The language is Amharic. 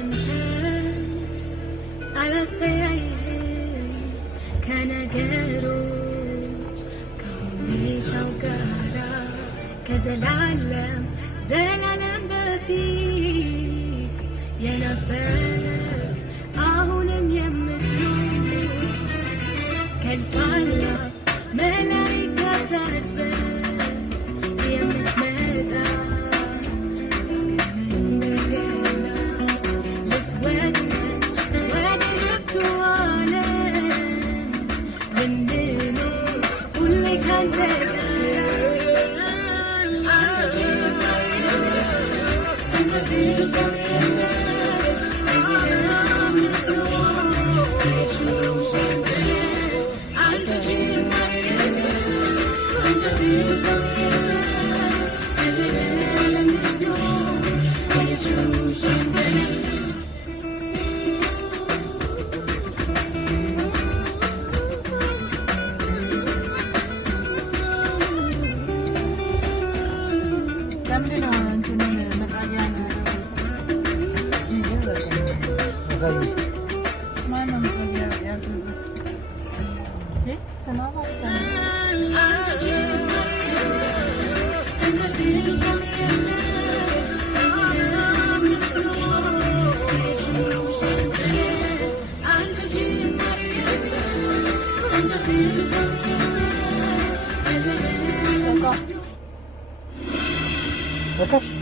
አንተ አላስተያይህም ከነገሮች ከሁኔታው ጋራ ከዘላለም በፊት የነበር አሁንም የምትኖር ከልፋላ መላእክት ታጅበህ የምትመጣ እንደገና ልትወስደን ወደ ረፍቱ ዓለም ልንኖር ሁሌ ካንተ ጋር Okay.